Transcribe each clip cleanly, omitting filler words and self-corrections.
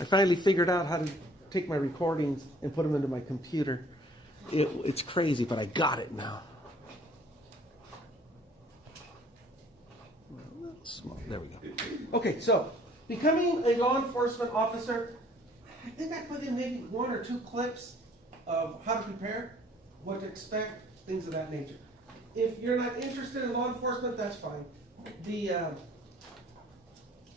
I finally figured out how to take my recordings and put them into my computer. It's crazy, but I got it now. A little small. There we go. Okay, so becoming a law enforcement officer, I think I put in maybe 1 or 2 clips of how to prepare, what to expect, things of that nature. If you're not interested in law enforcement, that's fine. The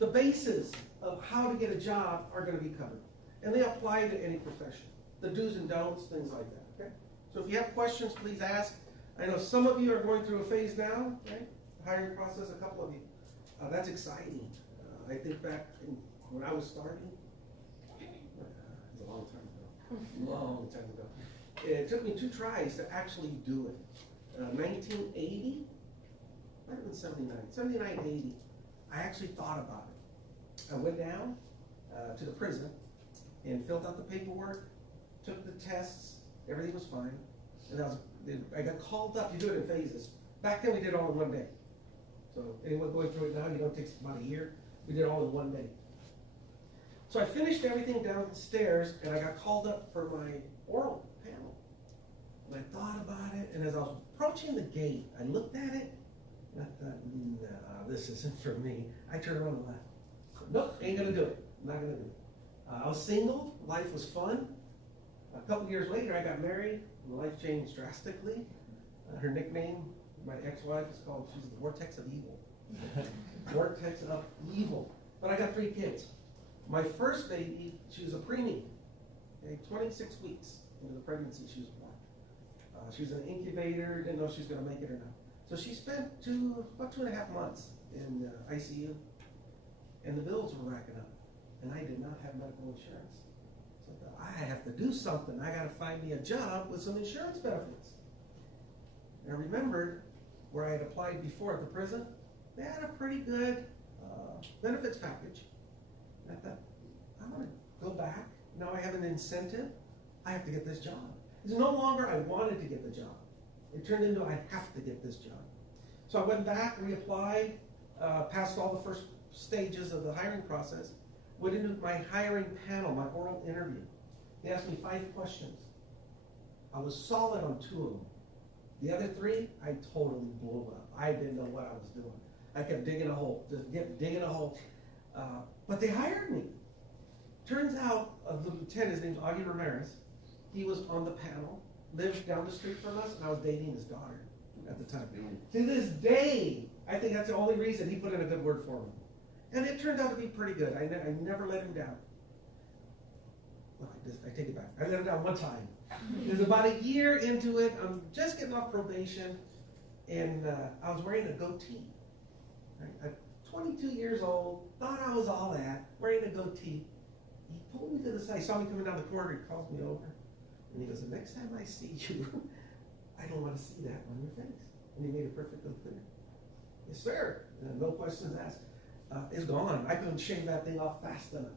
bases of how to get a job are going to be covered, and they apply to any profession. The do's and don'ts, things like that. Okay. So if you have questions, please ask. I know some of you are going through a phase now, right? The hiring process. A couple of you. That's exciting. I think back when I was starting. It's a long time ago. Long time ago. It took me 2 tries to actually do it. 1980, might have been 79, 79, 80. I actually thought about it. I went down to the prison and filled out the paperwork, took the tests, everything was fine. And I got called up. You do it in phases. Back then we did it all in one day. So anyone going through it now, you know, it takes about a year. We did it all in one day. So I finished everything downstairs and I got called up for my oral panel. And I thought about it, and as I was approaching the gate, I looked at it, and I thought, no, this isn't for me. I turned around and left. Nope, ain't gonna do it. Not gonna do it. I was single, life was fun. A couple years later, I got married, and life changed drastically. Her nickname, my ex-wife, is called, she's the Vortex of Evil. Vortex of Evil. But I got 3 kids. My first baby, she was a preemie. Okay, 26 weeks into the pregnancy, she was born. She was in an incubator, didn't know if she was going to make it or not. So she spent about 2.5 months in ICU, and the bills were racking up, and I did not have medical insurance. So I thought, I have to do something. I got to find me a job with some insurance benefits. And I remembered where I had applied before at the prison. They had a pretty good benefits package. And I thought, I'm going to go back. Now I have an incentive. I have to get this job. It's no longer I wanted to get the job. It turned into I have to get this job. So I went back, reapplied, passed all the first stages of the hiring process, went into my hiring panel, my oral interview. They asked me 5 questions. I was solid on 2 of them. The other 3, I totally blew up. I didn't know what I was doing. I kept digging a hole, just kept digging a hole. But they hired me. Turns out, the lieutenant, his name's Augie Ramirez, he was on the panel, lived down the street from us, and I was dating his daughter at the time. To this day, I think that's the only reason he put in a good word for me. And it turned out to be pretty good. I never let him down. Well, I take it back. I let him down 1 time. It was about a year into it. I'm just getting off probation, and I was wearing a goatee. Right? At 22 years old, thought I was all that, wearing a goatee. He pulled me to the side. He saw me coming down the corridor. He calls me over. And he goes, the next time I see you, I don't want to see that on your face. And he made it perfectly clear. Yes, sir. And no questions asked. It's gone. I couldn't shave that thing off fast enough.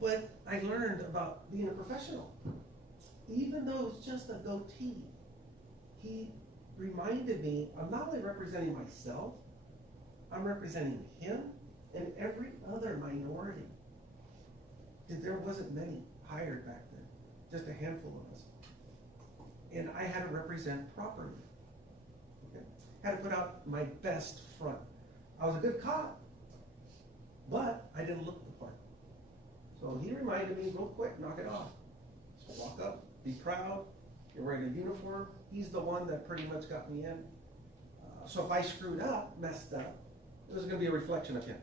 But I learned about being a professional. Even though it was just a goatee, he reminded me I'm not only representing myself, I'm representing him and every other minority. There wasn't many hired back then. Just a handful of us. And I had to represent properly. Okay? Had to put out my best front. I was a good cop, but I didn't look the part. So he reminded me real quick, knock it off. So walk up, be proud, you're wearing a uniform. He's the one that pretty much got me in. So if I screwed up, messed up, it was going to be a reflection of him.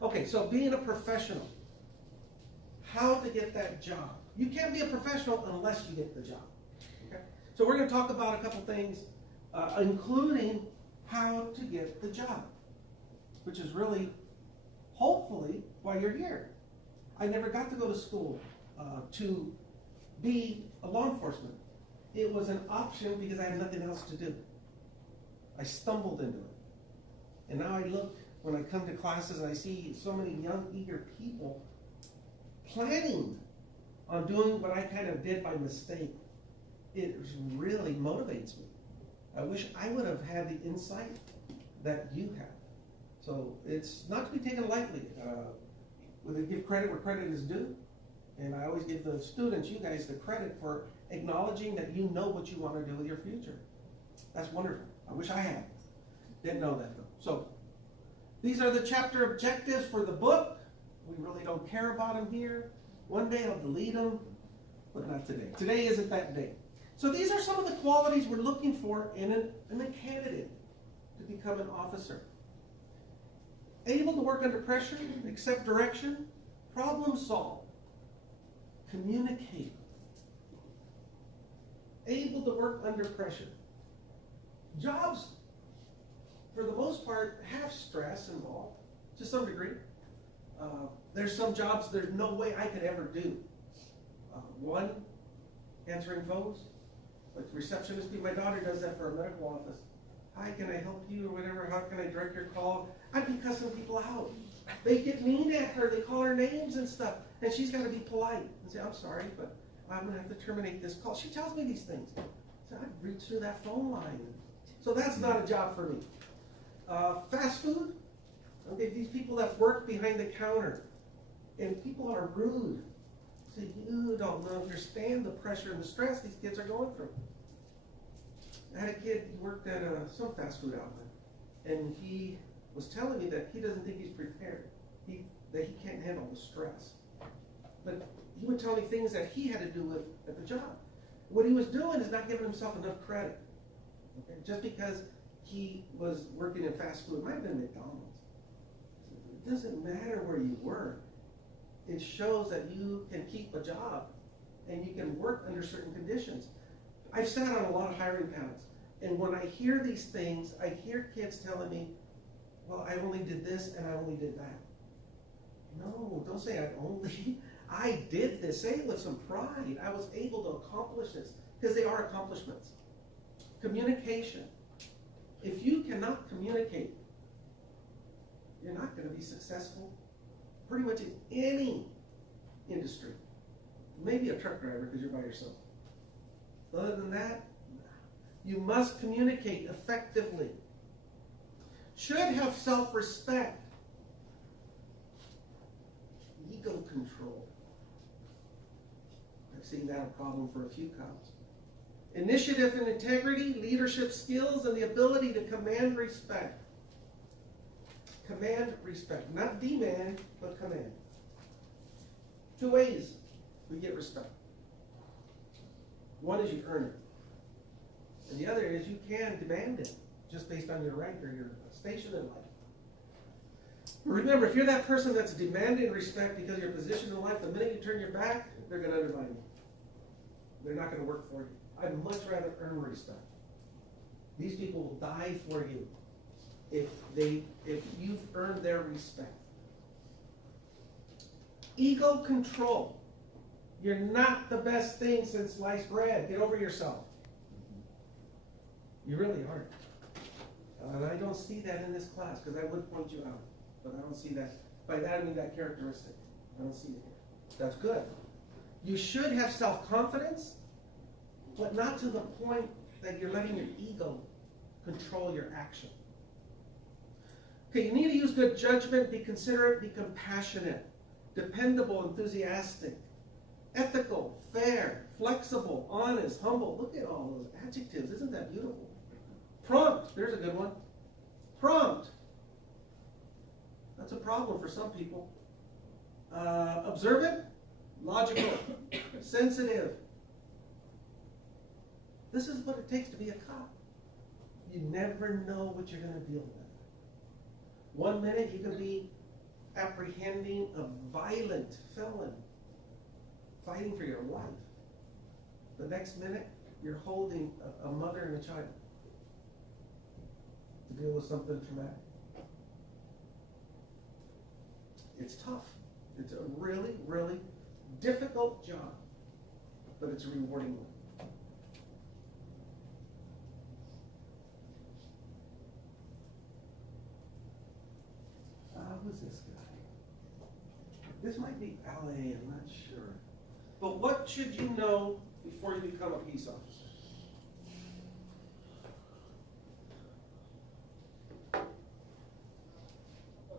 Okay, so being a professional, how to get that job. You can't be a professional unless you get the job. Okay? So we're going to talk about a couple things, including how to get the job, which is really, hopefully, why you're here. I never got to go to school to be a law enforcement. It was an option because I had nothing else to do. I stumbled into it. And now I look, when I come to classes and I see so many young, eager people planning on doing what I kind of did by mistake, it really motivates me. I wish I would have had the insight that you have. So it's not to be taken lightly. Will they give credit where credit is due? And I always give the students, you guys, the credit for acknowledging that you know what you want to do with your future. That's wonderful. I wish I had. Didn't know that though. So, these are the chapter objectives for the book. We really don't care about them here. One day I'll delete them, but not today. Today isn't that day. So these are some of the qualities we're looking for in a candidate to become an officer. Able to work under pressure, accept direction, problem solve, communicate. Able to work under pressure. Jobs, for the most part, have stress involved to some degree. There's some jobs there's no way I could ever do. One, answering phones. Like the receptionist, my daughter does that for a medical office. Hi, can I help you or whatever? How can I direct your call? I'd be cussing people out. They get mean at her. They call her names and stuff. And she's got to be polite and say, I'm sorry, but I'm going to have to terminate this call. She tells me these things. So I'd reach through that phone line. So that's not a job for me. Fast food. Okay, these people that work behind the counter. And people are rude. So you don't understand the pressure and the stress these kids are going through. I had a kid who worked at some fast food outlet, and he was telling me that he doesn't think he's prepared, that he can't handle the stress. But he would tell me things that he had to do with at the job. What he was doing is not giving himself enough credit. Okay? Just because he was working in fast food, it might have been McDonald's. It doesn't matter where you work. It shows that you can keep a job and you can work under certain conditions. I've sat on a lot of hiring panels, and when I hear these things, I hear kids telling me, well, I only did this and I only did that. No, don't say I only. I did this. Say it with some pride. I was able to accomplish this, because they are accomplishments. Communication. If you cannot communicate, you're not going to be successful pretty much in any industry. Maybe a truck driver because you're by yourself. Other than that, you must communicate effectively. Should have self-respect. Ego control. I've seen that a problem for a few cops. Initiative and integrity, leadership skills, and the ability to command respect. Command respect. Not demand, but command. Two ways we get respect. One is you earn it. And the other is you can demand it, just based on your rank or your station in life. Remember, if you're that person that's demanding respect because of your position in life, the minute you turn your back, they're going to undermine you. They're not going to work for you. I'd much rather earn respect. These people will die for you if you've earned their respect. Ego control. You're not the best thing since sliced bread. Get over yourself. You really aren't. And I don't see that in this class, because I would point you out. But I don't see that. By that I mean that characteristic. I don't see it here. That's good. You should have self-confidence, but not to the point that you're letting your ego control your action. Okay, you need to use good judgment, be considerate, be compassionate, dependable, enthusiastic, ethical, fair, flexible, honest, humble. Look at all those adjectives. Isn't that beautiful? Prompt. There's a good one. Prompt. That's a problem for some people. Observant, logical, sensitive. This is what it takes to be a cop. You never know what you're going to deal with. 1 minute you can be apprehending a violent felon, fighting for your life. The next minute you're holding a mother and a child to deal with something traumatic. It's tough. It's a really, really difficult job, but it's a rewarding one. Who's this guy? This might be LA, I'm not sure. But what should you know before you become a peace officer?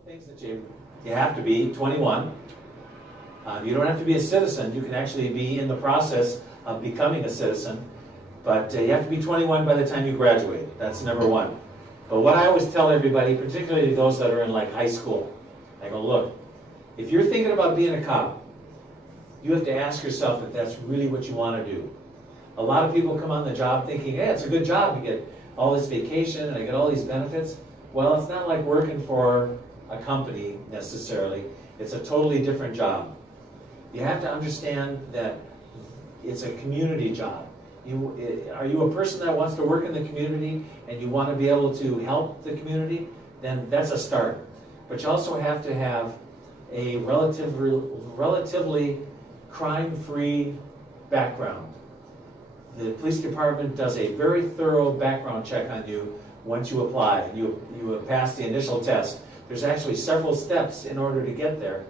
Things that you have to be 21. You don't have to be a citizen. You can actually be in the process of becoming a citizen, but you have to be 21 by the time you graduate. That's number one. But what I always tell everybody, particularly those that are in like high school, I go, look, if you're thinking about being a cop, you have to ask yourself if that's really what you want to do. A lot of people come on the job thinking, hey, it's a good job. You get all this vacation and I get all these benefits. Well, it's not like working for a company necessarily. It's a totally different job. You have to understand that it's a community job. Are you a person that wants to work in the community and you want to be able to help the community? Then that's a start. But you also have to have a relatively crime-free background. The police department does a very thorough background check on you once you apply. You pass the initial test. There's actually several steps in order to get there,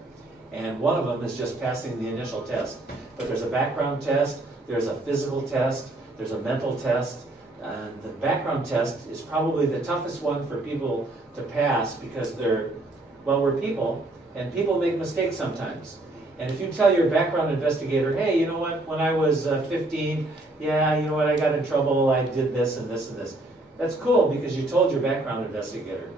and one of them is just passing the initial test. But there's a background test, there's a physical test, there's a mental test, and the background test is probably the toughest one for people to pass because we're people, and people make mistakes sometimes. And if you tell your background investigator, hey, you know what, when I was 15, yeah, you know what, I got in trouble, I did this and this and this. That's cool because you told your background investigator.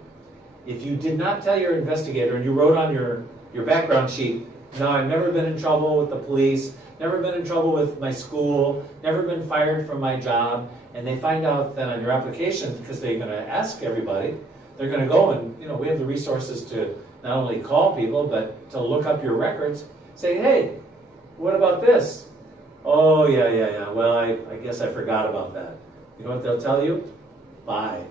If you did not tell your investigator and you wrote on your background sheet, no, I've never been in trouble with the police, never been in trouble with my school, never been fired from my job, and they find out that on your application, because they're going to ask everybody, they're going to go and, we have the resources to not only call people, but to look up your records, say, hey, what about this? Oh, yeah, well, I guess I forgot about that. You know what they'll tell you? Bye.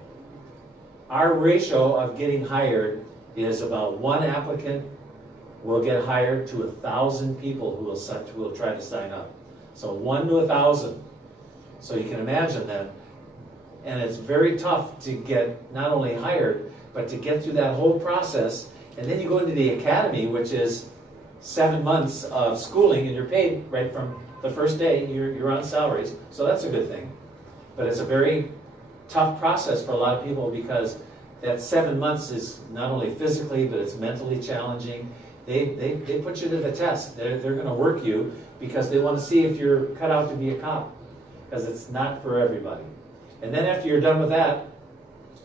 Our ratio of getting hired is about 1 applicant will get hired to 1,000 people who will try to sign up. So 1 to 1,000. So you can imagine that. And it's very tough to get not only hired, but to get through that whole process. And then you go into the academy, which is 7 months of schooling, and you're paid right from the first day. You're on salaries. So that's a good thing. But it's a very tough process for a lot of people because that 7 months is not only physically, but it's mentally challenging. They put you to the test. They're going to work you because they want to see if you're cut out to be a cop, because it's not for everybody. And then after you're done with that,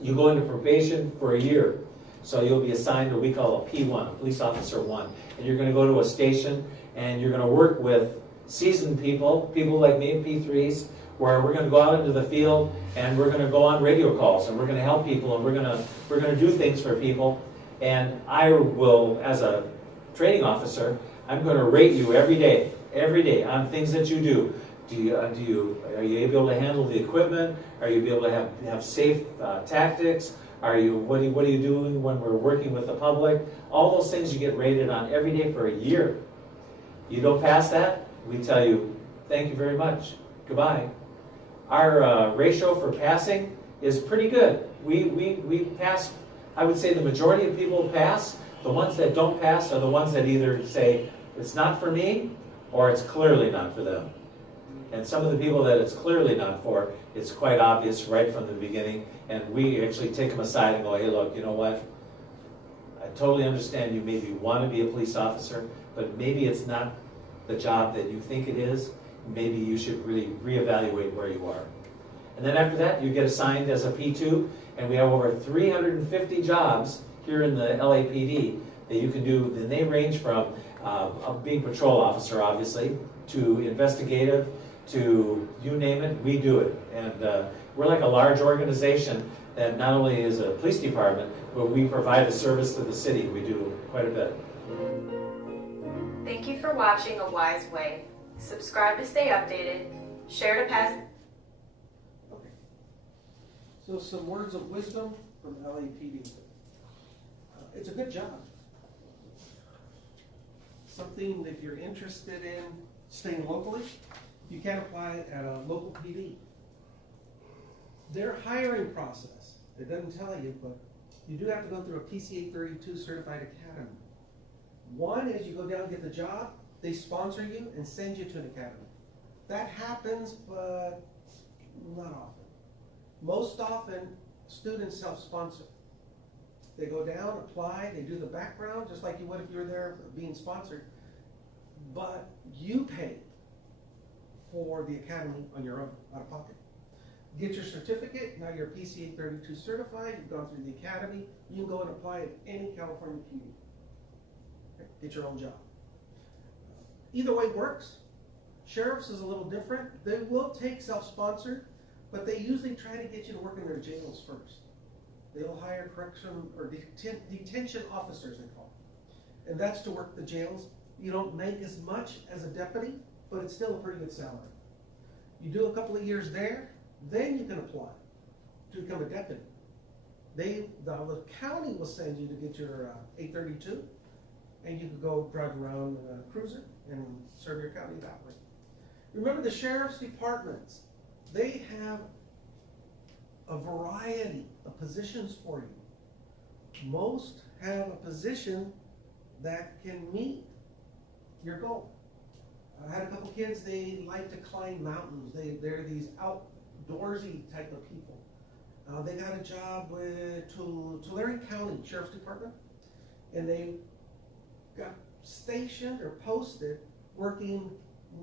you go into probation for a year. So you'll be assigned what we call a P1, a police officer 1. And you're going to go to a station and you're going to work with seasoned people like me, P3s, where we're going to go out into the field and we're going to go on radio calls and we're going to help people and we're going to do things for people. And I will, as a training officer, I'm going to rate you every day on things that you do. Are you able to handle the equipment? Are you able to have safe tactics? What are you doing when we're working with the public? All those things you get rated on every day for a year. You don't pass that, we tell you, thank you very much, goodbye. Our ratio for passing is pretty good. We pass, I would say the majority of people pass. The ones that don't pass are the ones that either say, it's not for me, or it's clearly not for them. And some of the people that it's clearly not for, it's quite obvious right from the beginning, and we actually take them aside and go, hey look, you know what? I totally understand you maybe want to be a police officer, but maybe it's not the job that you think it is. Maybe you should really reevaluate where you are. And then after that, you get assigned as a P2, and we have over 350 jobs here in the LAPD that you can do, and they range from being patrol officer, obviously, to investigative, to you name it, we do it. And we're like a large organization that not only is a police department, but we provide a service to the city. We do quite a bit. Thank you for watching A Wise Way. Subscribe to stay updated. Share to pass. Okay. So some words of wisdom from LAPD. It's a good job. Something that if you're interested in staying locally, you can apply at a local PD. Their hiring process, it doesn't tell you, but you do have to go through a PCA 32 certified academy. One is you go down and get the job, they sponsor you and send you to an academy. That happens, but not often. Most often, students self-sponsor. They go down, apply, they do the background, just like you would if you were there being sponsored. but you pay for the academy on your own, out of pocket. Get your certificate, now you're PCA 32 certified, you've gone through the academy, you can go and apply at any California PD. Okay, get your own job. Either way works. Sheriffs is a little different. They will take self-sponsored, but they usually try to get you to work in their jails first. They'll hire correction or detention officers, they call them. And that's to work the jails. You don't make as much as a deputy, but it's still a pretty good salary. You do a couple of years there, then you can apply to become a deputy. The county will send you to get your 832, and you can go drive around in a cruiser and serve your county that way. Remember the sheriff's departments, they have a variety of positions for you. Most have a position that can meet your goal. I had a couple kids, they like to climb mountains. They're these outdoorsy type of people. They got a job with Tulare County Sheriff's Department, and they got stationed or posted working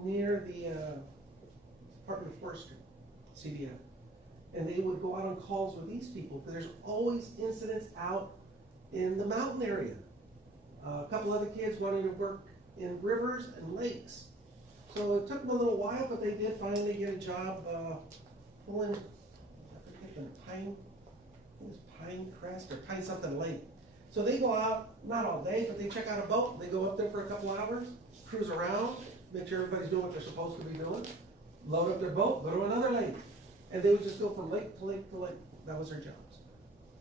near the Department of Forestry, CDF. And they would go out on calls with these people, because there's always incidents out in the mountain area. A couple other kids wanted to work in rivers and lakes. So it took them a little while, but they did finally get a job pulling, I forget the Pine, I think it's Pine Crest or Pine something lake. So they go out, not all day, but they check out a boat. They go up there for a couple hours, cruise around, make sure everybody's doing what they're supposed to be doing, load up their boat, go to another lake. And they would just go from lake to lake to lake. That was their jobs.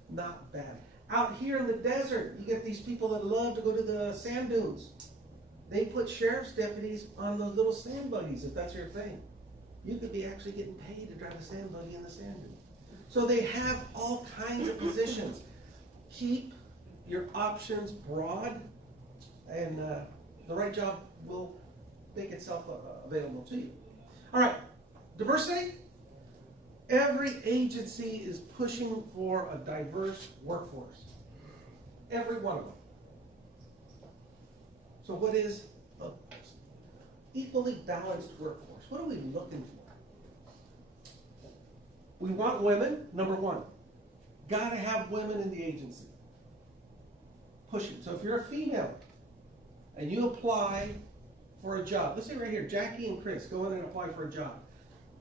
Not bad. Out here in the desert, you get these people that love to go to the sand dunes. They put sheriff's deputies on those little sand buggies, if that's your thing. You could be actually getting paid to drive a sand buggy in the sand dune. So they have all kinds of positions. Keep your options broad, and the right job will make itself available to you. All right, diversity. Every agency is pushing for a diverse workforce. Every one of them. So what is an equally balanced workforce? What are we looking for? We want women, number one. Gotta have women in the agency. Push it. So if you're a female and you apply for a job, let's say right here, Jackie and Chris go in and apply for a job.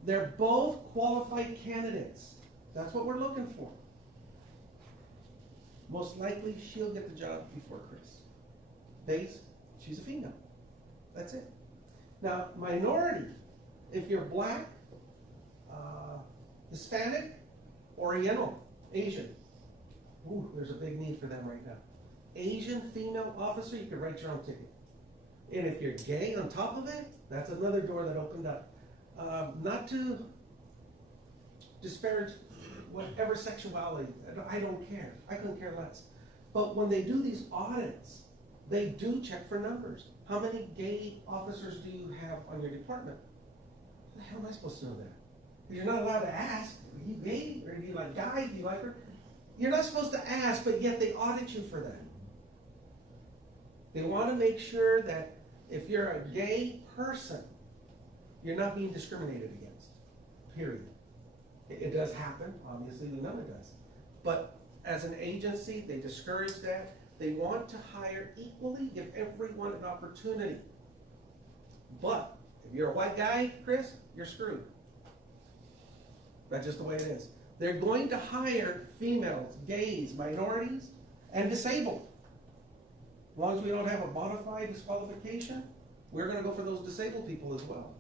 They're both qualified candidates. That's what we're looking for. Most likely, she'll get the job before Chris. Base, she's a female. That's it. Now, minority, if you're black, Hispanic, Oriental, Asian. Ooh, there's a big need for them right now. Asian female officer, you can write your own ticket. And if you're gay on top of it, that's another door that opened up. Not to disparage whatever sexuality, I don't care. I couldn't care less. But when they do these audits, they do check for numbers. How many gay officers do you have on your department? How the hell am I supposed to know that? You're not allowed to ask, are you gay? Or do you like guys? Do you like her? You're not supposed to ask, but yet they audit you for that. They want to make sure that if you're a gay person, you're not being discriminated against, period. It does happen, obviously we know it does. But as an agency, they discourage that. They want to hire equally, give everyone an opportunity. But if you're a white guy, Chris, you're screwed. That's just the way it is. They're going to hire females, gays, minorities, and disabled. As long as we don't have a bona fide disqualification, we're going to go for those disabled people as well,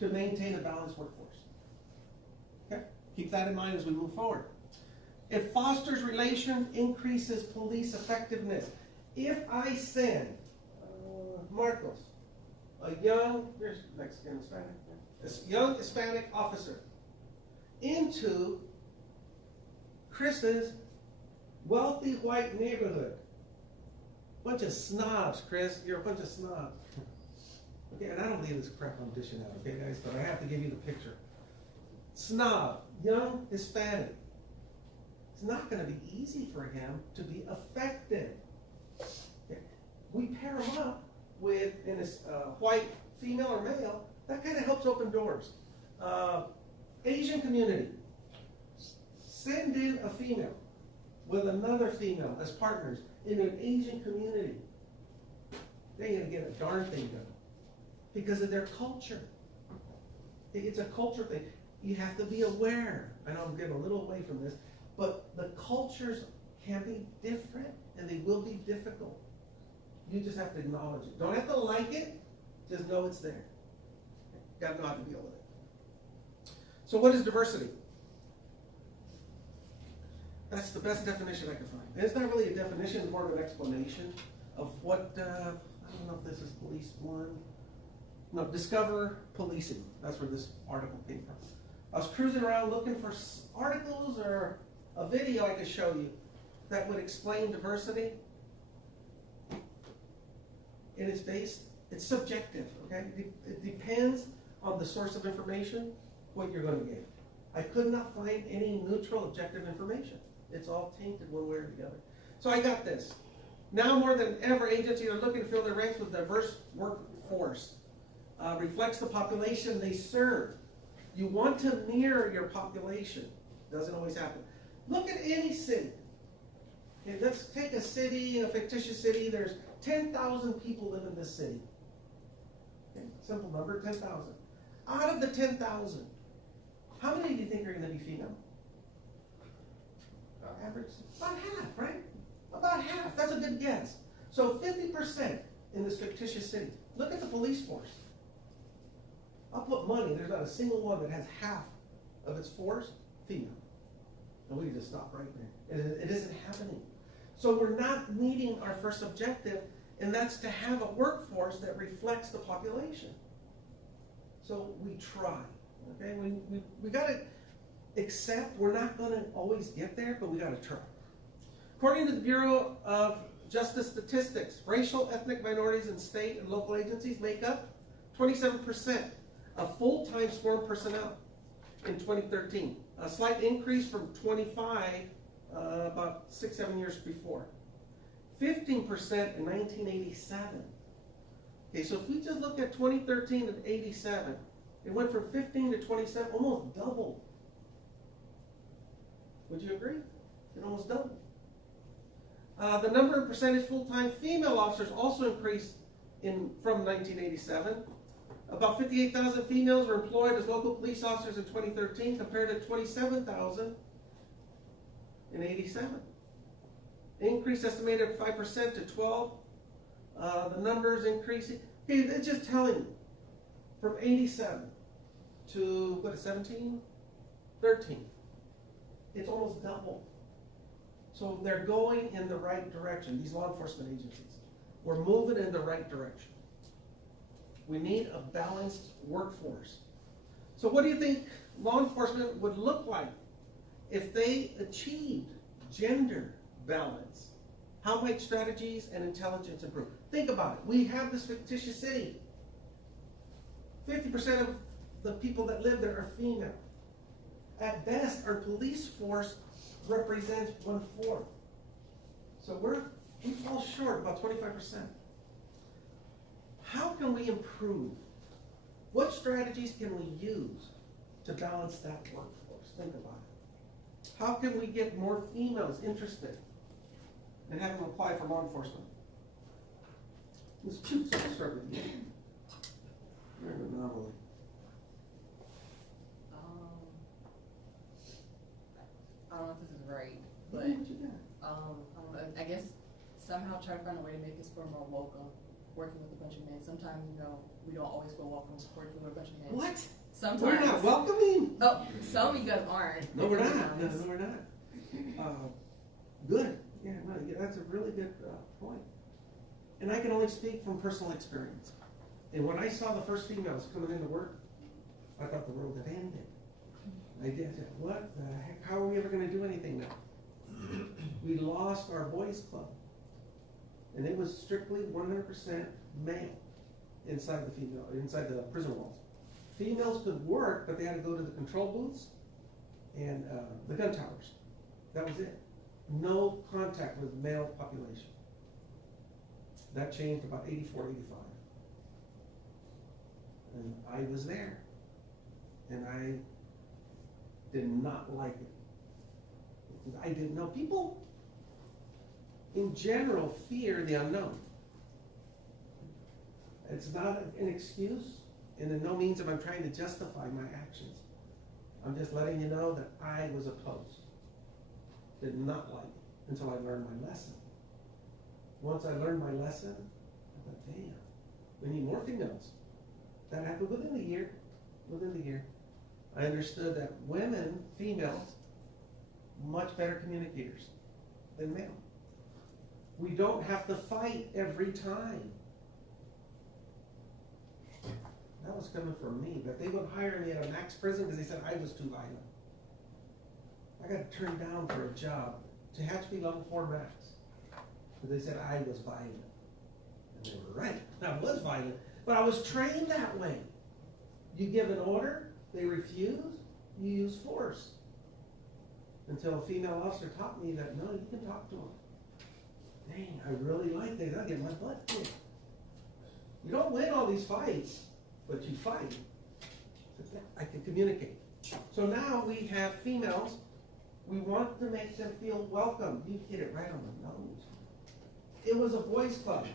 to maintain a balanced workforce. Okay? Keep that in mind as we move forward. It fosters relations, increases police effectiveness. If I send Marcos, a young, there's Mexican, Hispanic, this young Hispanic officer, into Chris's wealthy white neighborhood. Bunch of snobs, Chris. You're a bunch of snobs. Okay, and I don't believe this crap I'm dishing out, okay, guys? But I have to give you the picture. Snob, young Hispanic. It's not going to be easy for him to be effective. Okay. We pair him up with, in a white female or male, that kind of helps open doors. Asian community, send in a female with another female as partners in an Asian community. They ain't gonna get a darn thing done because of their culture. It's a culture thing. You have to be aware. I know I'm getting a little away from this, but the cultures can be different and they will be difficult. You just have to acknowledge it. Don't have to like it, just know it's there. Gotta know how to deal with it. So what is diversity? That's the best definition I can find. And it's not really a definition, it's more of an explanation of what, I don't know if this is police one. No, Discover Policing. That's where this article came from. I was cruising around looking for articles or a video I could show you that would explain diversity. And it's subjective, okay? It depends on the source of information, what you're going to get. I could not find any neutral, objective information. It's all tainted one way or the other. So I got this. Now more than ever, agencies are looking to fill their ranks with a diverse workforce. Reflects the population they serve. You want to mirror your population. Doesn't always happen. Look at any city. Okay, let's take a city, a fictitious city. There's 10,000 people live in this city. Okay, simple number, 10,000. Out of the 10,000, how many do you think are going to be female? Average? About half, right? About half. That's a good guess. So 50% in this fictitious city. Look at the police force. I'll put money, there's not a single one that has half of its force female. And we can just stop right there. It isn't happening. So we're not meeting our first objective, and that's to have a workforce that reflects the population. So we try, okay? We gotta accept we're not gonna always get there, but we gotta try. According to the Bureau of Justice Statistics, racial, ethnic minorities in state and local agencies make up 27% of full-time sworn personnel in 2013. A slight increase from 25 about 6-7 years before. 15% in 1987. Okay, so if we just look at 2013 and 87, it went from 15 to 27, almost doubled. Would you agree? It almost doubled. The number of percentage full-time female officers also increased from 1987. About 58,000 females were employed as local police officers in 2013 compared to 27,000 in 87. Increase estimated 5% to 12. The numbers increasing. Okay, it's just telling you. From 87 to, what is 17? 13. It's almost double. So they're going in the right direction, these law enforcement agencies. We're moving in the right direction. We need a balanced workforce. So what do you think law enforcement would look like if they achieved gender balance? How might strategies and intelligence improve? Think about it. We have this fictitious city. 50% of the people that live there are female. At best, our police force represents 1/4. So we fall short about 25%. How can we improve? What strategies can we use to balance that workforce? Think about it. How can we get more females interested and have them apply for law enforcement? Let's start with you. You're an anomaly. I don't know if this is right, but What you got? I don't know, I guess somehow try to find a way to make us feel more welcome working with a bunch of men. Sometimes, we don't always feel welcome working with a bunch of men. What? Sometimes. We're not welcoming? Oh, some of you guys aren't. No, we're to be not. No, honest. we're not. Good. Yeah, no, that's a really good point. And I can only speak from personal experience. And when I saw the first females coming into work, I thought the world had ended. I did. I said, what the heck? How are we ever going to do anything now? We lost our boys' club. And it was strictly 100% male inside the prison walls. Females could work, but they had to go to the control booths and the gun towers. That was it. No contact with male population. That changed about 84, 85. And I was there. And I did not like it. I didn't know. People, in general, fear the unknown. It's not an excuse, and in no means am I trying to justify my actions. I'm just letting you know that I was opposed. Did not like it until I learned my lesson. Once I learned my lesson, I thought, damn, we need more females. That happened within the year. Within the year. I understood that women, females, much better communicators than male. We don't have to fight every time. That was coming from me, but they would hire me at a max prison because they said I was too violent. I got turned down for a job to have to be level 4 max. Because they said I was violent. And they were right. I was violent, but I was trained that way. You give an order, they refuse, you use force. Until a female officer taught me that, no, you can talk to them. Dang, I really like that. I'll get my butt kicked. You don't win all these fights, but you fight. I can communicate. So now we have females. We want to make them feel welcome. You hit it right on the nose. It was a boys' club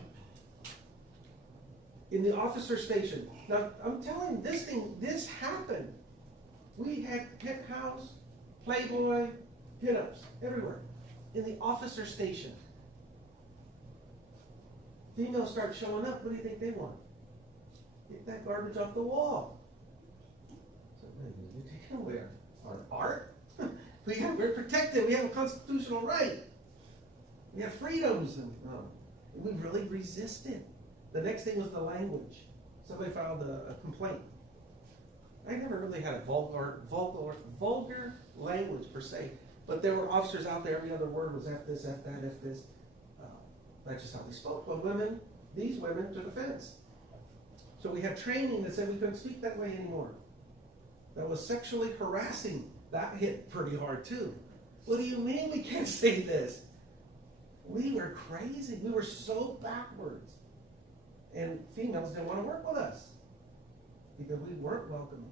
in the officer station. Now, I'm telling you, this happened. We had Penthouse, Playboy, pinups everywhere in the officer station. Females start showing up. What do you think they want? Get that garbage off the wall. So, where? Our art? We're protected. We have a constitutional right. We have freedoms. And we really resisted. The next thing was the language. Somebody filed a complaint. I never really had vulgar language per se, but there were officers out there. Every other word was F this, F that, F this. That's just how they spoke. But women, these women took offense. So we had training that said we couldn't speak that way anymore. That was sexually harassing. That hit pretty hard too. What do you mean we can't say this? We were crazy. We were so backwards. And females didn't want to work with us because we weren't welcoming.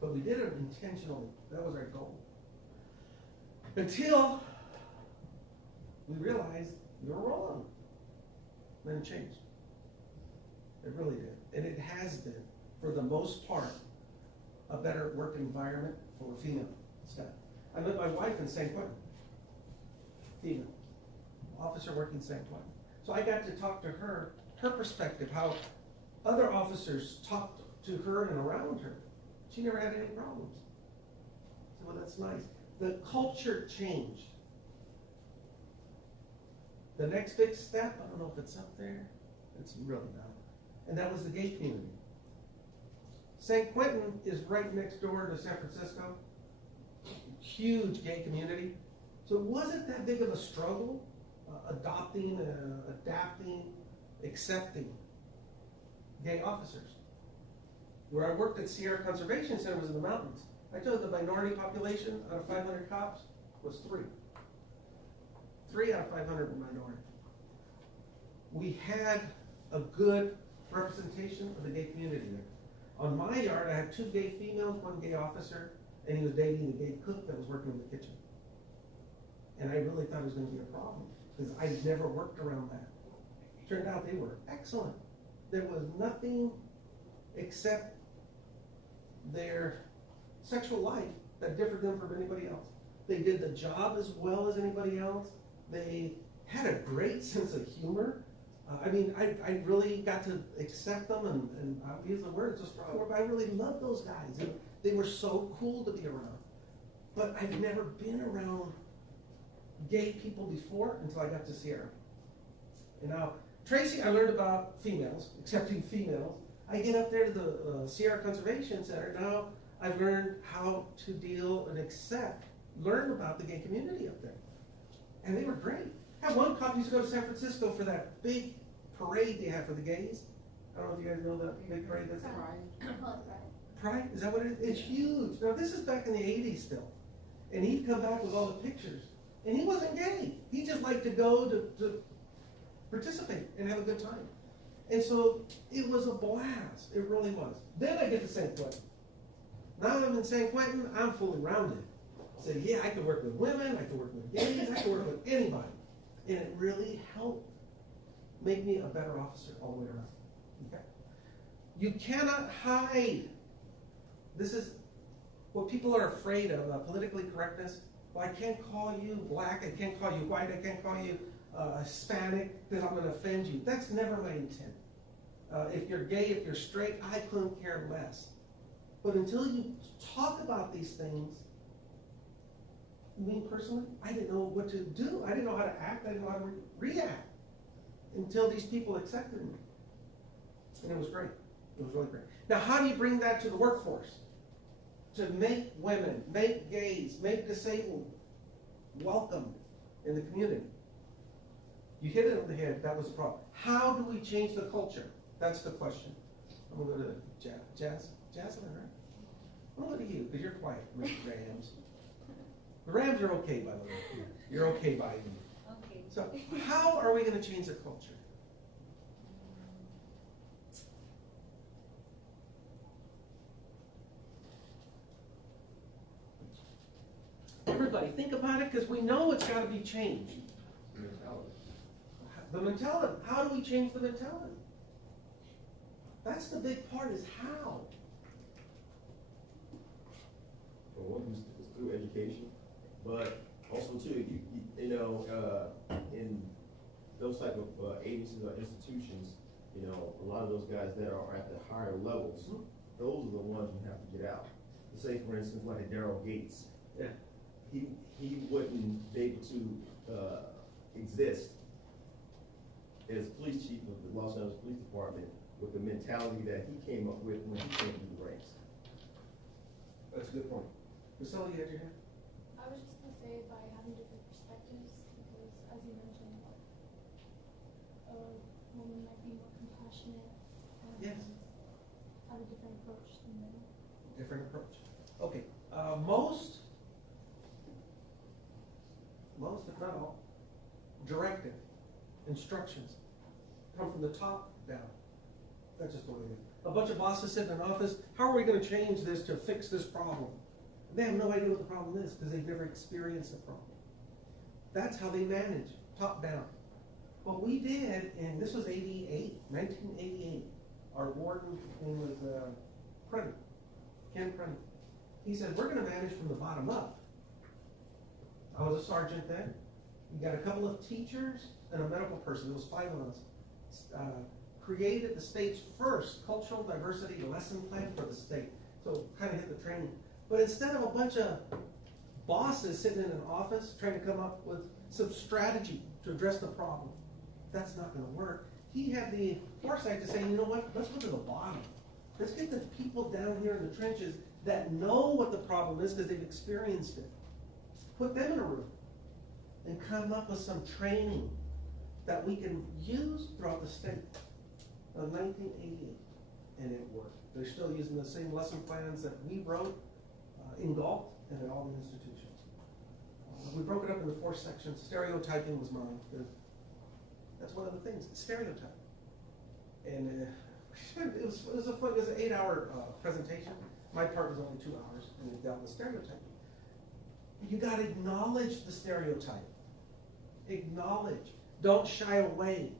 But we did it intentionally. That was our goal. Until we realized we were wrong. Then it changed. It really did. And it has been, for the most part, a better work environment for female staff. I met my wife in San Quentin. Female. Officer working in San Quentin. So I got to talk to her perspective, how other officers talked to her and around her. She never had any problems. So, well, that's nice. The culture changed. The next big step, I don't know if it's up there, it's really not. And that was the gay community. San Quentin is right next door to San Francisco. Huge gay community. So it wasn't that big of a struggle adopting, adapting, accepting gay officers. Where I worked at Sierra Conservation Center was in the mountains. I told you the minority population out of 500 cops was 3. 3 out of 500 were minority. We had a good representation of the gay community there. On my yard, I had 2 gay females, 1 gay officer, and he was dating the gay cook that was working in the kitchen. And I really thought it was going to be a problem because I never worked around that. Turned out they were excellent. There was nothing except their sexual life that differed them from anybody else. They did the job as well as anybody else. They had a great sense of humor. I really got to accept them, and I'll use the word, it's a strong word, but I really loved those guys. And they were so cool to be around. But I've never been around gay people before until I got to Sierra. And now, Tracy, I learned about females, accepting females. I get up there to the Sierra Conservation Center. Now I've learned how to deal and learn about the gay community up there. And they were great. I had one cop used to go to San Francisco for that big parade they have for the gays. I don't know if you guys know that big parade that's Pride? Is that what it is? It's huge. Now this is back in the 80s still. And he'd come back with all the pictures. And he wasn't gay. He just liked to go to participate and have a good time. And so it was a blast. It really was. Then I get to San Quentin. Now I'm in San Quentin, I'm fully rounded. I said, yeah, I could work with women, I could work with gays, I could work with anybody. And it really helped make me a better officer all the way around. Okay? You cannot hide. This is what people are afraid of, politically correctness. Well, I can't call you black, I can't call you white, I can't call you Hispanic because I'm going to offend you. That's never my intent. If you're gay, if you're straight, I couldn't care less. But until you talk about these things, me personally, I didn't know what to do. I didn't know how to act. I didn't know how to react until these people accepted me. And it was great. It was really great. Now, how do you bring that to the workforce? To make women, make gays, make disabled welcome in the community. You hit it on the head. That was the problem. How do we change the culture? That's the question. I'm going to go to Jasmine, right? I'm going to go to you because you're quiet, Mr. Rams. The Rams are okay, by the way. You're okay by me. Okay. So how are we going to change the culture? Everybody, think about it because we know it's got to be changed. The mentality. How do we change the mentality? That's the big part, is how. Well, one is through education, but also too, you know, in those type of agencies or institutions, you know, a lot of those guys that are at the higher levels, those are the ones you have to get out. Say, for instance, like a Daryl Gates. Yeah. He wouldn't be able to exist as police chief of the Los Angeles Police Department with the mentality that he came up with when he came through the ranks. That's a good point. Priscilla, you had your hand? I was just gonna say by having different perspectives, because as you mentioned, a woman might be more compassionate and Yes. have a different approach than men. Different approach. Okay. Most, if not all, directive, instructions come from the top down. That's just the way it is. A bunch of bosses sitting in an office, how are we going to change this to fix this problem? They have no idea what the problem is because they've never experienced the problem. That's how they manage, top down. What we did, and this was 1988, our warden, his name was Prunty, Ken Prunty. He said, we're going to manage from the bottom up. I was a sergeant then. We got a couple of teachers and a medical person. There was 5 of us. Created the state's first cultural diversity lesson plan for the state. So kind of hit the training. But instead of a bunch of bosses sitting in an office trying to come up with some strategy to address the problem, that's not going to work. He had the foresight to say, you know what, let's go to the bottom. Let's get the people down here in the trenches that know what the problem is because they've experienced it. Put them in a room and come up with some training that we can use throughout the state. 1988, and it worked. They're still using the same lesson plans that we wrote in Galt and at all the institutions. We broke it up into 4 sections. Stereotyping was mine. That's one of the things, stereotype. And it was an 8-hour presentation. My part was only 2 hours, and it dealt with stereotyping. You got to acknowledge the stereotype. Acknowledge. Don't shy away.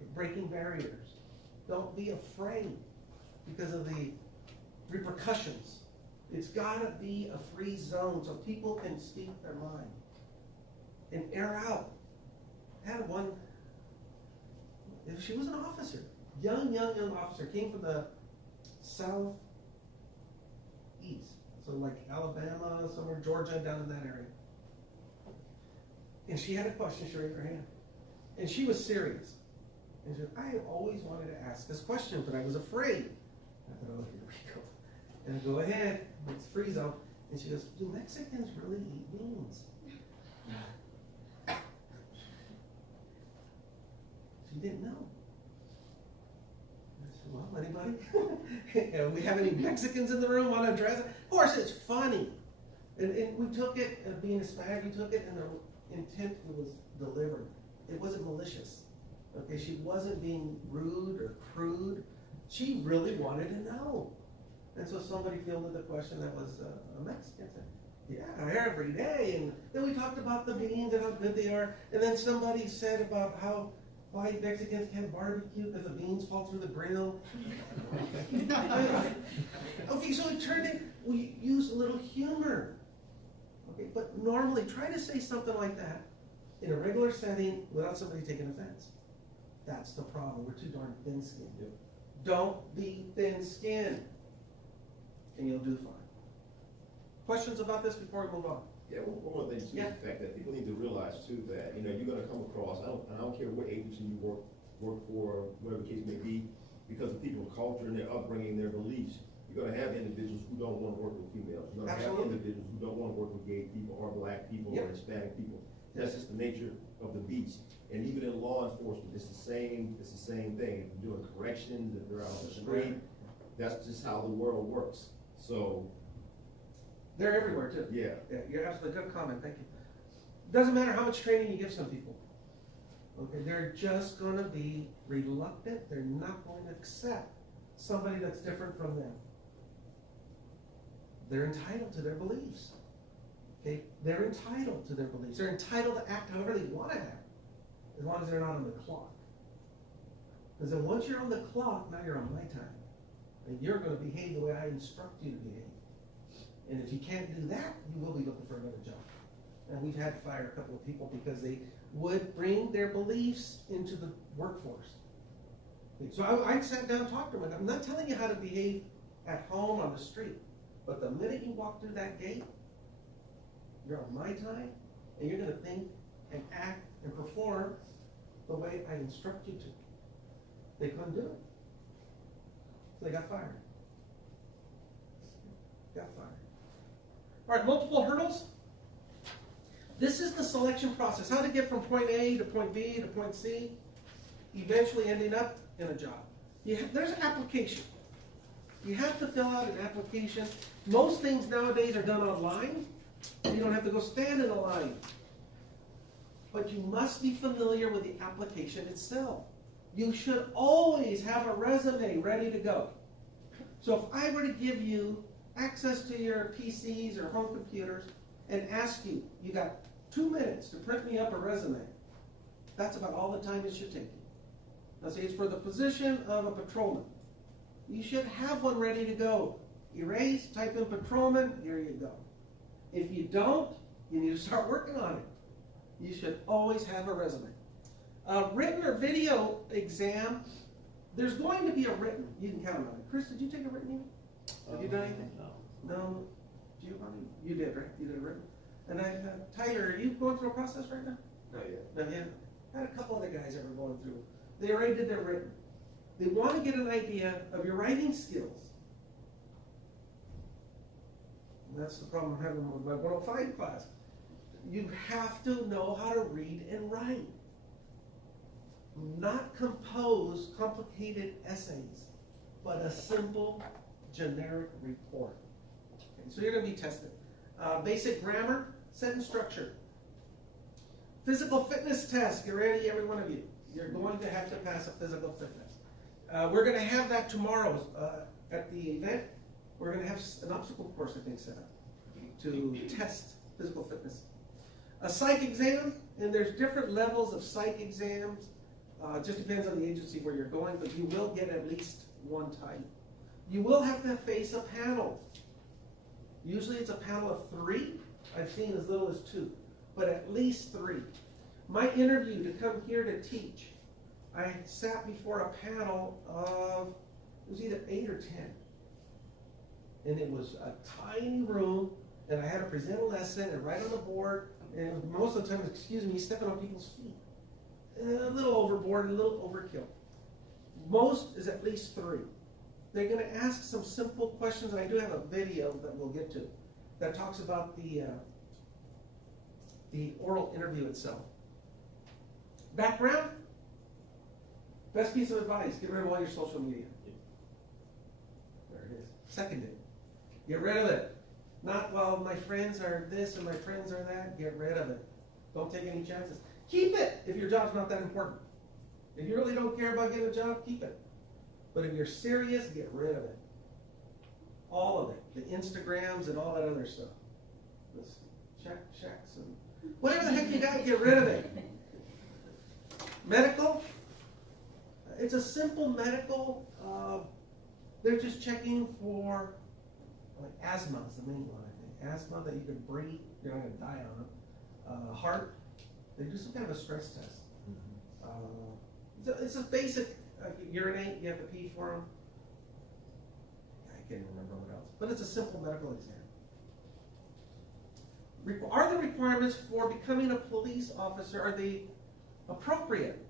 You're breaking barriers. Don't be afraid because of the repercussions. It's got to be a free zone so people can speak their mind and air out. I had one, she was an officer, young officer, came from the southeast, so like Alabama, somewhere, Georgia, down in that area. And she had a question, she raised her hand. And she was serious. And she said, I have always wanted to ask this question, but I was afraid. I thought, oh, here we go. And I go ahead, it's free zone. And she goes, do Mexicans really eat beans? She didn't know. I said, well, anybody? We have any Mexicans in the room want to address it? Of course, it's funny. And we took it, being Hispanic, we took it, and the intent was delivered. it wasn't malicious. Okay, she wasn't being rude or crude. She really wanted to know. And so somebody fielded the question that was a Mexican said, yeah, every day. And then we talked about the beans and how good they are. And then somebody said about why Mexicans can't barbecue because the beans fall through the grill. Okay, so it turned in, we use a little humor. Okay, but normally try to say something like that in a regular setting without somebody taking offense. That's the problem. We're too darn thin-skinned. Yep. Don't be thin-skinned, and you'll do fine. Questions about this before we move on? Yeah, one more thing too, Yeah. the fact that people need to realize too that, you know, you're gonna come across, I don't care what agency you work for, whatever the case may be, because of people's culture and their upbringing, their beliefs, you're gonna have individuals who don't wanna work with females. You're gonna have Absolutely. individuals who don't wanna work with gay people or black people or Yep. Hispanic people. That's just the nature of the beast. And even in law enforcement, it's the same thing. If you're doing corrections, if they're out on the street, that's just how the world works. So, They're everywhere too. yeah. Yeah, you're absolutely good comment, thank you. Doesn't matter how much training you give some people. Okay, they're just gonna be reluctant, they're not going to accept somebody that's different from them. They're entitled to their beliefs. Okay, they're entitled to their beliefs. They're entitled to act however they want to act, as long as they're not on the clock. Because then once you're on the clock, now you're on my time. And you're gonna behave the way I instruct you to behave. And if you can't do that, you will be looking for another job. And we've had to fire a couple of people because they would bring their beliefs into the workforce. So I sat down and talked to them, and I'm not telling you how to behave at home on the street, but the minute you walk through that gate, you're on my time, and you're gonna think and act and perform the way I instruct you to. They couldn't do it. So they got fired. Got fired. All right, multiple hurdles. This is the selection process. How to get from point A to point B to point C, eventually ending up in a job. There's an application. You have to fill out an application. Most things nowadays are done online. You don't have to go stand in a line. But you must be familiar with the application itself. You should always have a resume ready to go. So if I were to give you access to your PCs or home computers and ask you, you got 2 minutes to print me up a resume, that's about all the time it should take you. Now say it's for the position of a patrolman. You should have one ready to go. Erase, type in patrolman, here you go. If you don't, you need to start working on it. You should always have a resume. Written or video exam, there's going to be a written, you can count on it. Chris, did you take a written even? Have you done anything? No. Giovanni, you did, right? You did a written. And Tyler, are you going through a process right now? Not yet. Not yet. I had a couple other guys that were going through. They already did their written. They want to get an idea of your writing skills. And that's the problem I'm having with my 105 class. You have to know how to read and write. Not compose complicated essays, but a simple, generic report. Okay, so you're going to be tested. Basic grammar, sentence structure. Physical fitness test. Get ready, every one of you. You're going to have to pass a physical fitness. We're going to have that tomorrow at the event. We're going to have an obstacle course, I think, set up to test physical fitness. A psych exam, and there's different levels of psych exams. Just depends on the agency where you're going, but you will get at least one type. You will have to face a panel. Usually it's a panel of 3. I've seen as little as 2, but at least 3. My interview to come here to teach, I sat before a panel of, it was either 8 or 10. And it was a tiny room, and I had to present a lesson and write on the board, and most of the time, excuse me, stepping on people's feet. A little overboard, a little overkill. Most is at least 3. They're going to ask some simple questions, and I do have a video that we'll get to that talks about the oral interview itself. Background? Best piece of advice, get rid of all your social media. There it is. Seconded. Get rid of it. Not, well, my friends are this and my friends are that. Get rid of it. Don't take any chances. Keep it if your job's not that important. If you really don't care about getting a job, keep it. But if you're serious, get rid of it. All of it. The Instagrams and all that other stuff. This checks and whatever the heck you got, get rid of it. Medical. It's a simple medical. They're just checking for like asthma is the main one, I think. Asthma that you can breathe. You're not going to die on it. Heart. They do some kind of a stress test. It's a basic urinate. You have to pee for them. I can't even remember what else. But it's a simple medical exam. Are the requirements for becoming a police officer, are they appropriate?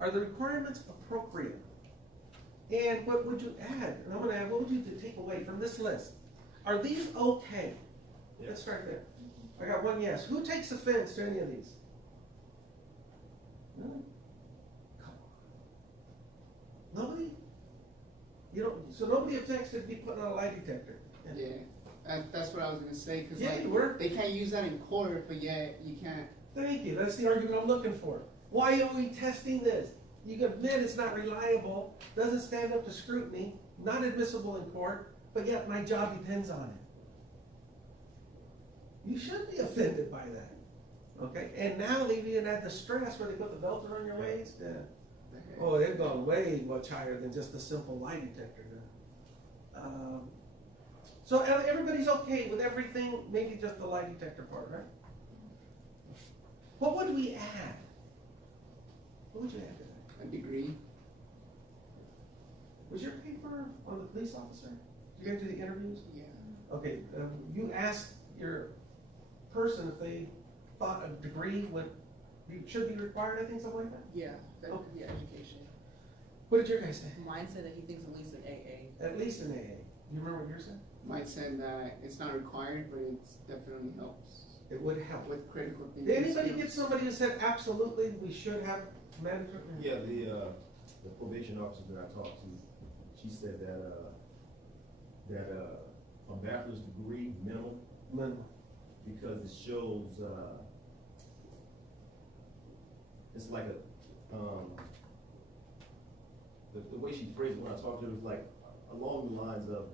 Are the requirements appropriate? And what would you add? And I'm going to add, what would you take away from this list? Are these okay? Yeah. Let's start there. I got one yes. Who takes offense to any of these? Really? Come on. Nobody? You don't, so nobody objects to be putting on a lie detector? Yeah, that's what I was gonna say, cause Yeah, like, you were. they can't use that in court, but yet you can't. Thank you. That's the argument I'm looking for. Why are we testing this? You can admit it's not reliable, doesn't stand up to scrutiny, not admissible in court, but yet my job depends on it. You should be offended by that. Okay? And now they've even had the stress where they put the belt around your waist. Yeah. Oh, they've gone way much higher than just a simple lie detector. So everybody's okay with everything, maybe just the lie detector part, right? What would we add? What would you add to that? A degree. Was your paper on the police officer? Did you guys do the interviews? Yeah. Okay, you asked your person if they thought a degree should be required, I think, something like that? Yeah, that Okay. could be education. What did your guy say? Mine said that he thinks at least an AA. At least an AA. You remember what yours said? Mine said that it's not required, but it definitely helps It would help. with critical thinking. Did anybody skills. get somebody who said absolutely we should have management? Yeah, the probation officer that I talked to, she said that a bachelor's degree minimum, Minimum. because it shows, it's like the way she phrased it when I talked to her was like along the lines of,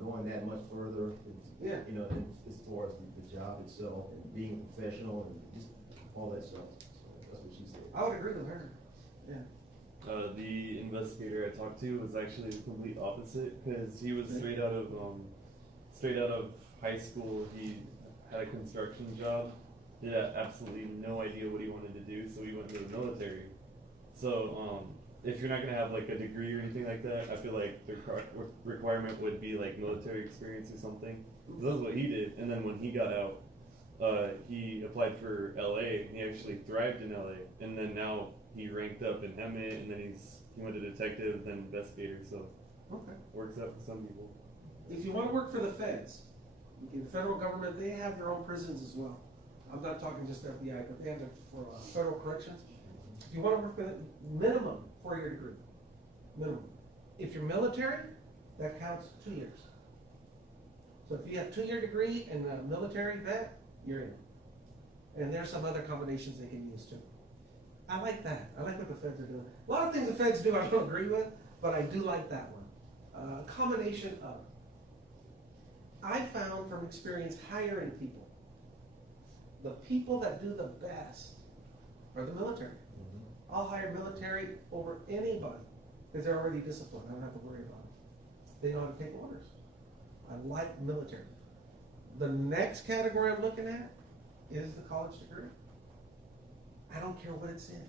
going that much further. Yeah. As far as the job itself and being professional and just all that stuff. So that's what she said. I would agree with her. Yeah. The investigator I talked to was actually the complete opposite, because he was straight out of high school. He had a construction job. He had absolutely no idea what he wanted to do, so he went to the military. So if you're not gonna have like a degree or anything like that, I feel like the requirement would be like military experience or something. That's what he did, and then when he got out, he applied for LA, and he actually thrived in LA, and then now he ranked up in Emmett, and then he went to detective, then investigator, so Okay. works out for some people. If you want to work for the feds, okay, the federal government, they have their own prisons as well. I'm not talking just FBI, but they have it for federal corrections. If you want to work for the minimum 4-year degree, minimum. If you're military, that counts 2 years. So if you have 2-year degree and a military vet, you're in. And there's some other combinations they can use too. I like that. I like what the feds are doing. A lot of things the feds do I don't agree with, but I do like that one. Combination of. I found from experience hiring people, the people that do the best are the military. I'll hire military over anybody because they're already disciplined. I don't have to worry about it. They know how to take orders. I like military. The next category I'm looking at is the college degree. I don't care what it's in,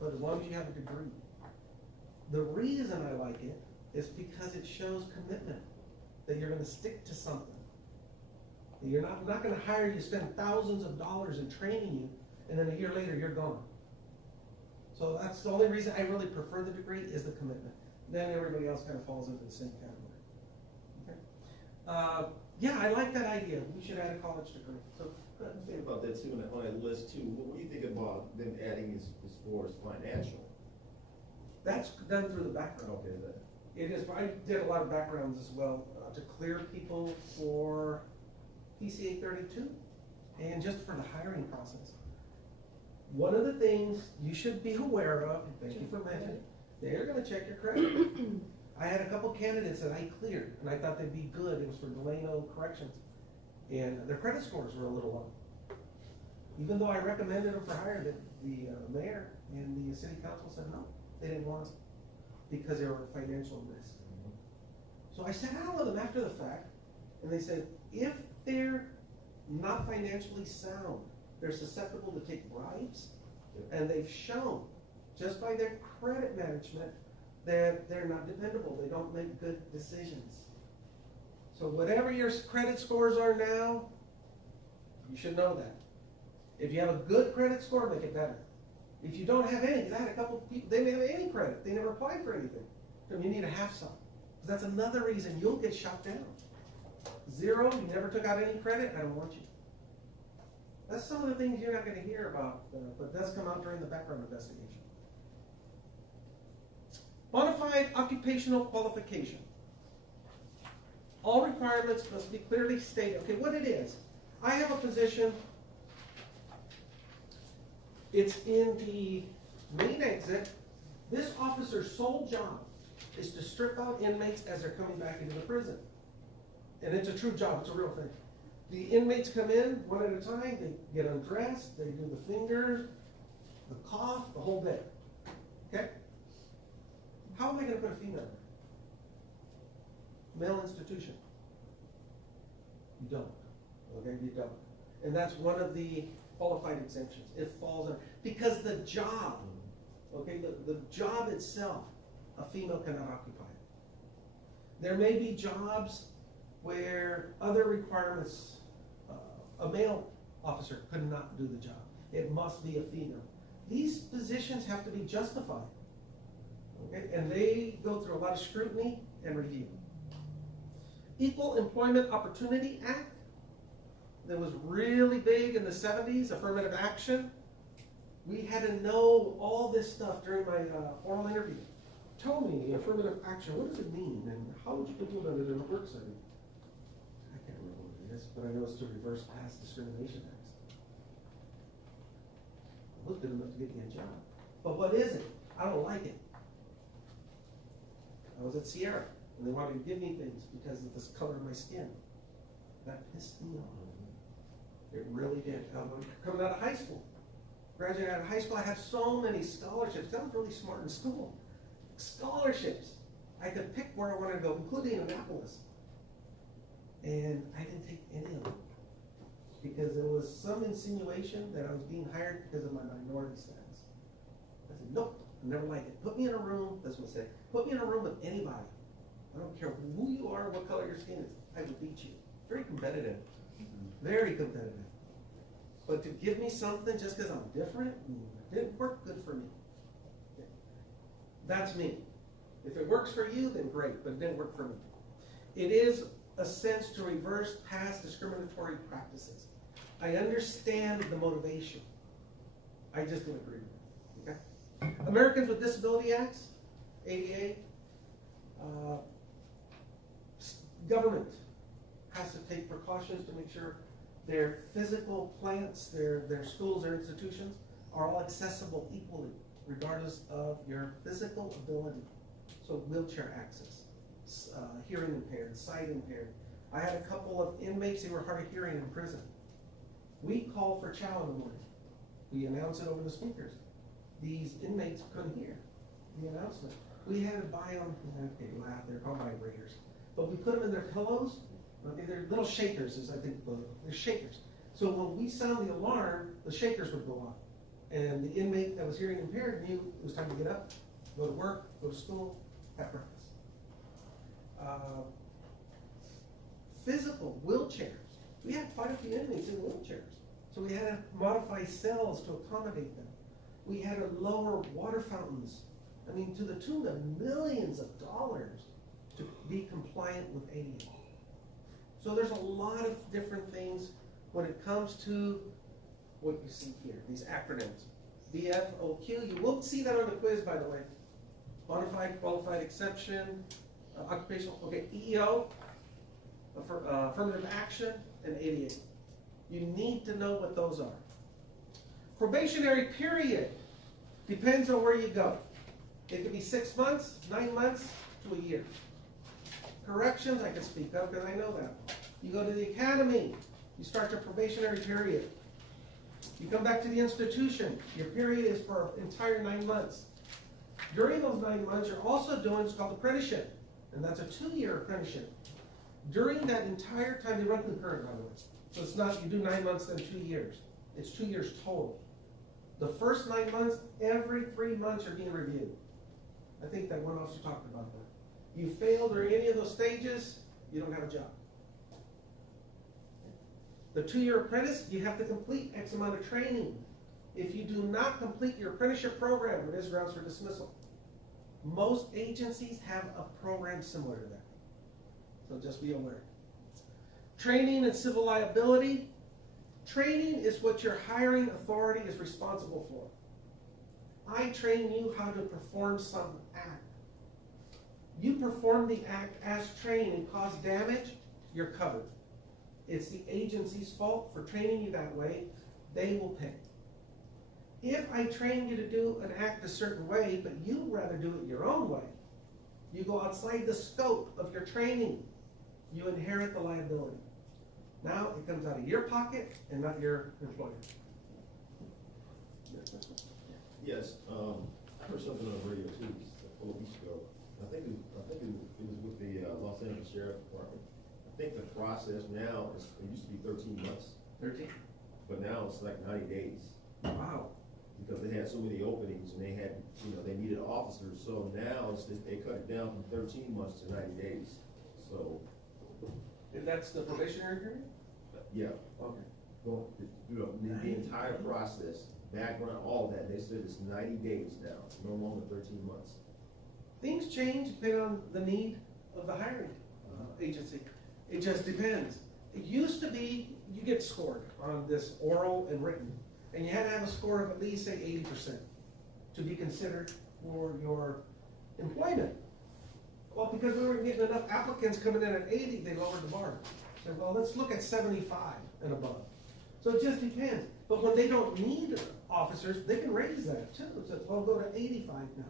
but as long as you have a degree. The reason I like it is because it shows commitment, that you're going to stick to something. You're not going to hire you, spend thousands of dollars in training you, and then a year later you're gone. So that's the only reason I really prefer the degree is the commitment. Then everybody else kind of falls into the same category. Okay. Yeah, I like that idea. We should add a college degree. So, Think about that too, on that list too. What do you think about them adding as far as financial? that's done through the background. Okay, It is. I did a lot of backgrounds as well to clear people for PCA 32 and just for the hiring process. One of the things you should be aware of, thank you for mentioning, they're gonna check your credit. I had a couple candidates that I cleared, and I thought they'd be good, it was for Delano Corrections, and their credit scores were a little low. Even though I recommended them for hire, the mayor and the city council said no, they didn't want them, because they were a financial risk. So I sat down with them after the fact, and they said, if they're not financially sound, they're susceptible to take bribes, and they've shown, just by their credit management, that they're not dependable, they don't make good decisions. So whatever your credit scores are now, you should know that. If you have a good credit score, make it better. If you don't have any, because I had a couple people, they didn't have any credit, they never applied for anything. So you need to have some. Because that's another reason you'll get shot down. 0, you never took out any credit, I don't want you. That's some of the things you're not gonna hear about, but does come out during the background investigation. Bonafide occupational qualification. All requirements must be clearly stated. Okay, what it is, I have a position, it's in the main exit. This officer's sole job is to strip out inmates as they're coming back into the prison. And it's a true job, it's a real thing. The inmates come in one at a time, they get undressed, they do the fingers, the cough, the whole bit. Okay? How am I gonna put a female there? Male institution. You don't. Okay, you don't. And that's one of the qualified exemptions. It falls on, because the job, okay, the job itself, a female cannot occupy it. There may be jobs where other requirements, a male officer could not do the job. It must be a female. These positions have to be justified. Okay, and they go through a lot of scrutiny and review. Equal Employment Opportunity Act, that was really big in the 70s, affirmative action. We had to know all this stuff during my oral interview. Tell me, affirmative action, what does it mean, and how would you implement it in a work setting? I can't remember what it is, but I know it's to reverse past discrimination acts. It looked good enough to get me a job. But what is it? I don't like it. I was at Sierra, and they wanted to give me things because of this color of my skin. That pissed me off. It really did. Coming out of high school, graduated out of high school, I had so many scholarships. I was really smart in school. Scholarships. I could pick where I wanted to go, including Annapolis. And I didn't take any of them because there was some insinuation that I was being hired because of my minority status. I said, nope, I never liked it. Put me in a room, that's what I said, put me in a room with anybody. I don't care who you are, what color your skin is, I will beat you. Very competitive. Very competitive. But to give me something just because I'm different, didn't work good for me. That's me. If it works for you, then great, but it didn't work for me. It is a sense to reverse past discriminatory practices. I understand the motivation. I just don't agree with it. Okay? Americans with Disability Acts, ADA, government has to take precautions to make sure their physical plants, their schools, their institutions are all accessible equally, regardless of your physical ability. So wheelchair access, hearing impaired, sight impaired. I had a couple of inmates who were hard of hearing in prison. We called for chow in the morning. We announced it over the speakers. These inmates couldn't hear the announcement. We had to buy them, okay, laugh, they're called vibrators. But we put them in their pillows. Okay, they're little shakers, as I think, they're shakers. So when we sound the alarm, the shakers would go off. And the inmate that was hearing impaired knew it was time to get up, go to work, go to school, have breakfast. Physical wheelchairs. We had quite a few inmates in wheelchairs. So we had to modify cells to accommodate them. We had to lower water fountains. I mean, to the tune of millions of dollars to be compliant with ADA. So there's a lot of different things when it comes to what you see here, these acronyms. BFOQ, you won't see that on the quiz, by the way. Modified, qualified exception, occupational, okay, EEO, affirmative action, and ADA. You need to know what those are. Probationary period depends on where you go. It could be 6 months, 9 months, to a year. Corrections, I can speak of because I know that. You go to the academy, you start your probationary period. You come back to the institution, your period is for an entire 9 months. During those 9 months, you're also doing what's called apprenticeship, and that's a 2-year apprenticeship. During that entire time, they run concurrent, by the way. So it's not, you do 9 months, then 2 years. It's 2 years total. The first 9 months, every 3 months you're being reviewed. I think that one officer talked about that. You fail during any of those stages, you don't have a job. The 2-year apprentice, you have to complete X amount of training. If you do not complete your apprenticeship program, it is grounds for dismissal. Most agencies have a program similar to that. So just be aware. Training and civil liability. Training is what your hiring authority is responsible for. I train you how to perform some act. You perform the act as trained and cause damage, you're covered. It's the agency's fault for training you that way. They will pay. If I train you to do an act a certain way, but you rather do it your own way, you go outside the scope of your training, you inherit the liability. Now it comes out of your pocket and not your employer. Yes, I heard something on the radio too, just a couple of weeks ago. I think it was with the Los Angeles Sheriff Department. I think the process now is, it used to be 13 months, 13? but now it's like 90 days. Wow. Because they had so many openings and they had, they needed officers, so now they cut it down from 13 months to 90 days. So, And that's the probationary period? yeah, Okay. go through the entire process, background, all that, they said it's 90 days now, no longer 13 months. Things change depending on the need of the hiring agency. It just depends. It used to be you get scored on this oral and written, and you had to have a score of at least, say, 80% to be considered for your employment. Well, because we weren't getting enough applicants coming in at 80, they lowered the bar. Said, well, let's look at 75 and above. So it just depends. But when they don't need officers, they can raise that too. So, well, go to 85 now,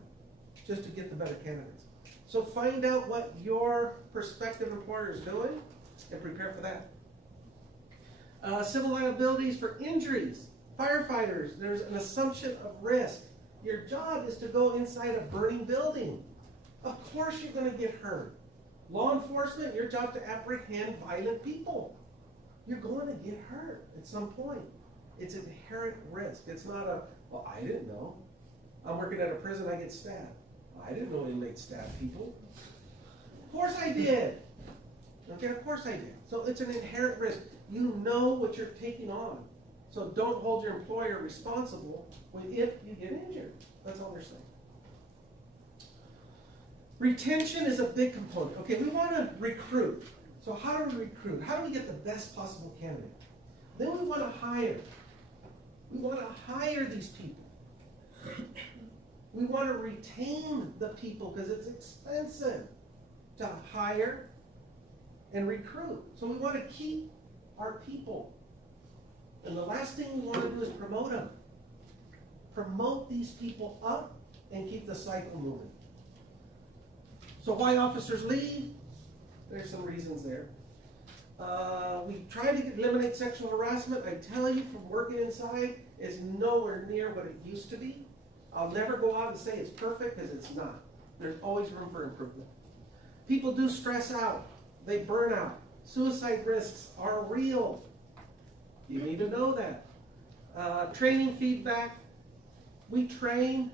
just to get the better candidates. So find out what your prospective employer is doing and prepare for that. Civil liabilities for injuries. Firefighters, there's an assumption of risk. Your job is to go inside a burning building. Of course you're going to get hurt. Law enforcement, your job to apprehend violent people. You're going to get hurt at some point. It's inherent risk. It's not a, well, I didn't know. I'm working at a prison, I get stabbed. I didn't know inmates stab people. Of course I did. Okay, of course I did. So it's an inherent risk. You know what you're taking on. So don't hold your employer responsible if you get injured. That's all they're saying. Retention is a big component. Okay, we want to recruit. So how do we recruit? How do we get the best possible candidate? Then we want to hire. We want to hire these people. We want to retain the people because it's expensive to hire and recruit. So we want to keep our people. And the last thing we want to do is promote them. Promote these people up and keep the cycle moving. So why officers leave? There's some reasons there. We try to eliminate sexual harassment. I tell you from working inside, it's nowhere near what it used to be. I'll never go out and say it's perfect because it's not. There's always room for improvement. People do stress out. They burn out. Suicide risks are real. You need to know that. Training feedback. We train,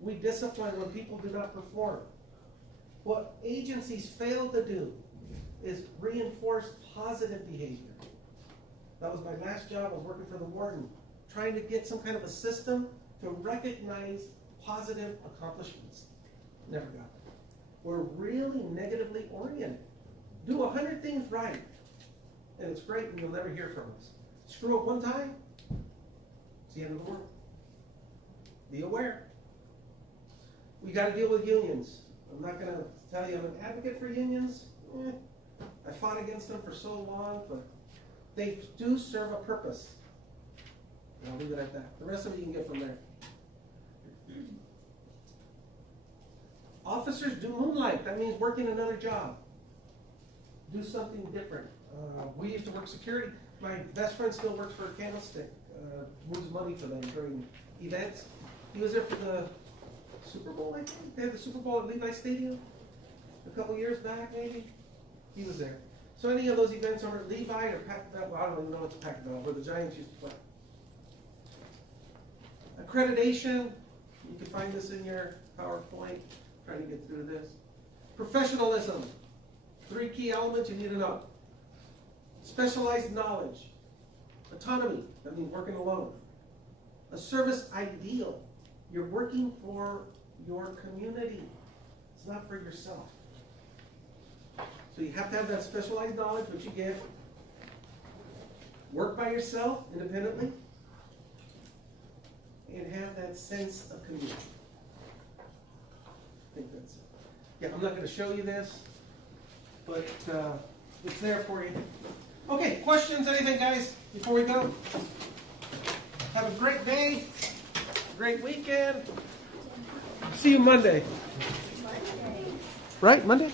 we discipline when people do not perform. What agencies fail to do is reinforce positive behavior. That was my last job. I was working for the warden, trying to get some kind of a system to recognize positive accomplishments. Never got it. We're really negatively oriented. Do 100 things right, and it's great, and you'll never hear from us. Screw up one time, it's the end of the world. Be aware. We got to deal with unions. I'm not going to tell you I'm an advocate for unions. I fought against them for so long, but they do serve a purpose. And I'll leave it at that. The rest of it you can get from there. Officers do moonlight. That means working another job. Do something different. We used to work security. My best friend still works for Candlestick. Moves money for them during events. He was there for the Super Bowl, I think. They had the Super Bowl at Levi Stadium a couple years back, maybe. He was there. So any of those events over at Levi or Pac-Bell, I don't even know what's Pac-Bell, where the Giants used to play. Accreditation, you can find this in your PowerPoint. Trying to get through this. Professionalism. 3 key elements you need to know. Specialized knowledge. Autonomy. That means working alone. A service ideal. You're working for your community. It's not for yourself. So you have to have that specialized knowledge, which you get. Work by yourself, independently. And have that sense of community. I think that's it. Yeah, I'm not going to show you this, but it's there for you. Okay, questions, anything, guys, before we go? Have a great day, great weekend. See you Monday. Right, Monday?